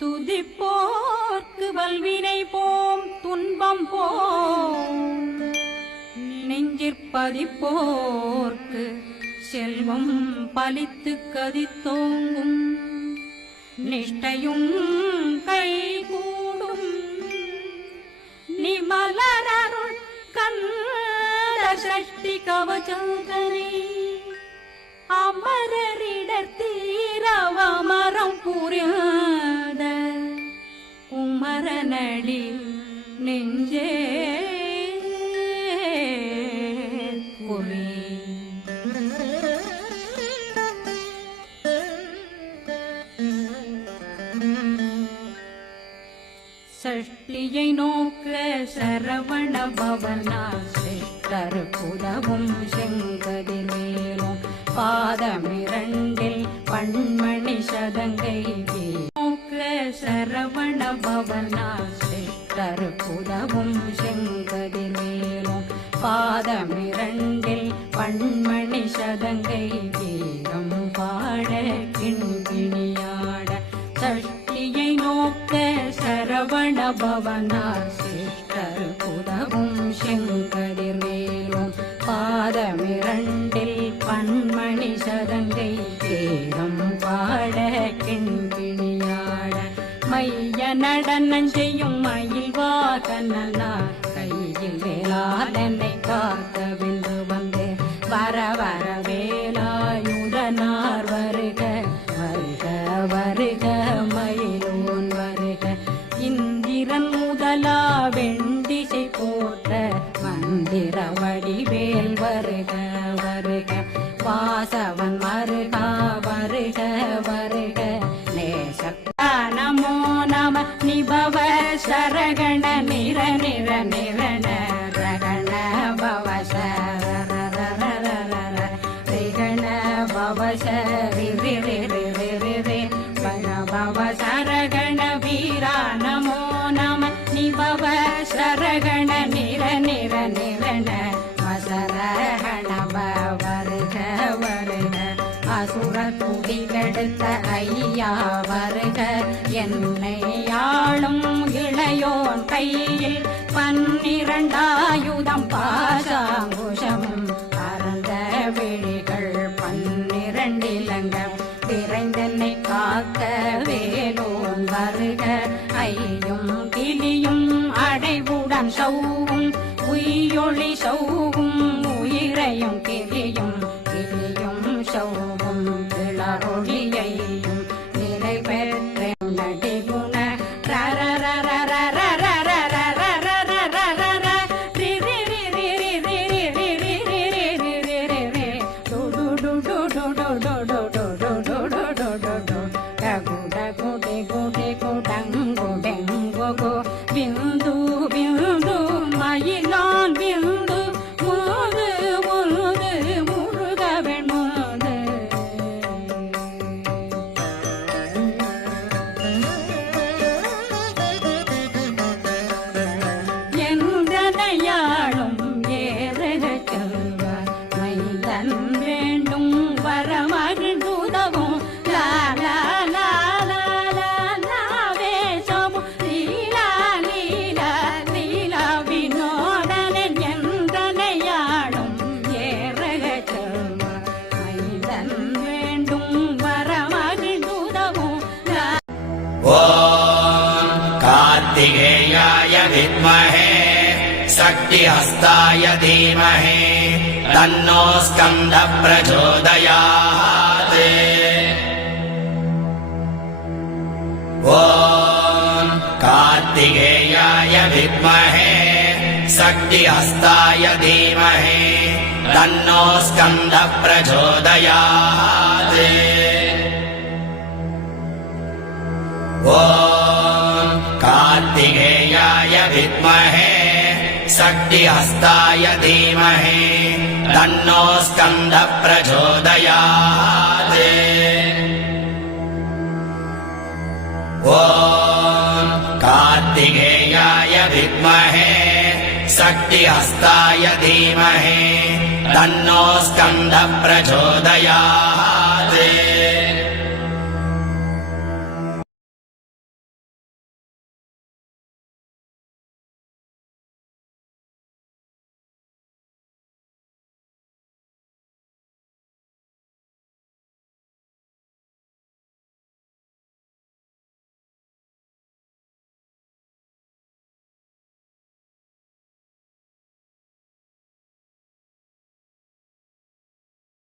துதிப்போர்க்கு வல்வினை போம் துன்பம் போம் நெஞ்சிற்பதிப்போர்க்கு செல்வம் பலித்து கதித்தோங்கும் நிஷ்டையும் கைகூடும் நிமலரருள் கந்த சஷ்டி கவசந்தனை அமரரிடர் தீரவமரம் புரியாத குமரனடி நெஞ்சே குறி சஷ்டியை நோக்க சரவண பவனா சிஷ்டர் புதவும் செங்கதிலேலும் பாதமிரண்டில் பண்மணி சதங்கை நோக்க சரவண பவனா சிஷ்டர் புதவும் செங்கதிலேலும் பாதமிரண்டில் பண்மணி சதங்கை வீரம் பாட கிண்கிணியாட சஷ்டியை நோக்க சரவண பவனார் சிஷ்டர் புதவும் செங்கதிர்வேலும் பாதமிரண்டில் பன்மணி சதங்கை வேகம் பாட கிண்கிணியாட மைய நடனம் செய்யும் மயில் வாகனா கையில் வேளாதனை காக்கவென்று வந்து வர வர வேலாயுதனார் வருக வருக வருக மயிலோன் வருக இந்திரன் முதலா வெண்டிசை போற்ற மந்திர வடிவேல் வருக வருக வாசவன் வருக வருக வருக நேசத்தா நமோ நம நிபவ சரகண நிர நிர நிரண ரகண பவ ரிகண பவ ரி பவ சரகண வீரா நமோ நம நிபவ சரகண நிர நிர நிரண வசரகண வருக வருக அசுர குடிலெடுத்த ஐயா வருக என்னை ஆளும் இளையோன் கையில் 12 பாசாங்குஷமும் பரந்த விழிகள் 12 இலங்கம் விரைந்தென்னை காக்க வேலோன் வருக ஐயும் கிளியும் அடைவுடன் சௌவும் உயிரொளி சௌவும் உயிரையும் கிளியும் கிளியும் சௌவும் கிளரொளியையும் நிலை பெற்ற நடிகுண பிந்து பிந்து மயிலான் பிந்து முது முது முருகவன் முது என்றனையாளும் ஏறக செல்வார் மைதன் வேண்டும் வரமகிழ்ந்துதவும் லா லா லா லா லா லா வேஷமும் லீலா லீலா லீலா வினோதனன் என்றனையாளும் ஏறக செல்வார் மைதன் வேண்டும் வரமகிழ்ந்துதவும் ஓம் கார்த்திகேயாய வித்மஹே சக்திஹஸ்தாய தீமஹி தன்னோ ஸ்கந்த பிரச்சோதயாத் ஓம் கார்த்திகேயாய வித்மஹே சக்திஹஸ்தாய தீமஹி தன்னோ ஸ்கந்த பிரச்சோதயாத் ஓம் கார்த்திகேயாய வித்மஹே சக்திஹஸ்தாய தீமஹி தன்னோ ஸ்கந்த பிரச்சோதயாத் ஓம் கார்த்திகேயாய வித்மஹே சக்திஹஸ்தாய தீமஹி தன்னோ ஸ்கந்த பிரச்சோதயாத்